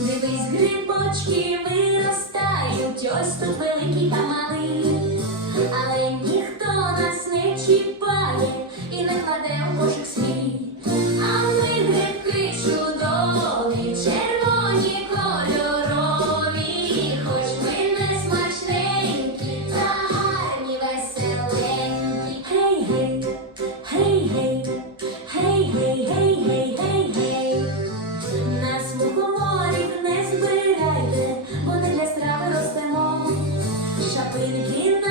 Дивись, грибочки виростають, ось тут великі та малий. Гей, гей, гей, гей, гей, гей, на смуку не збирайте, бо не для страви ростемо, шапинки.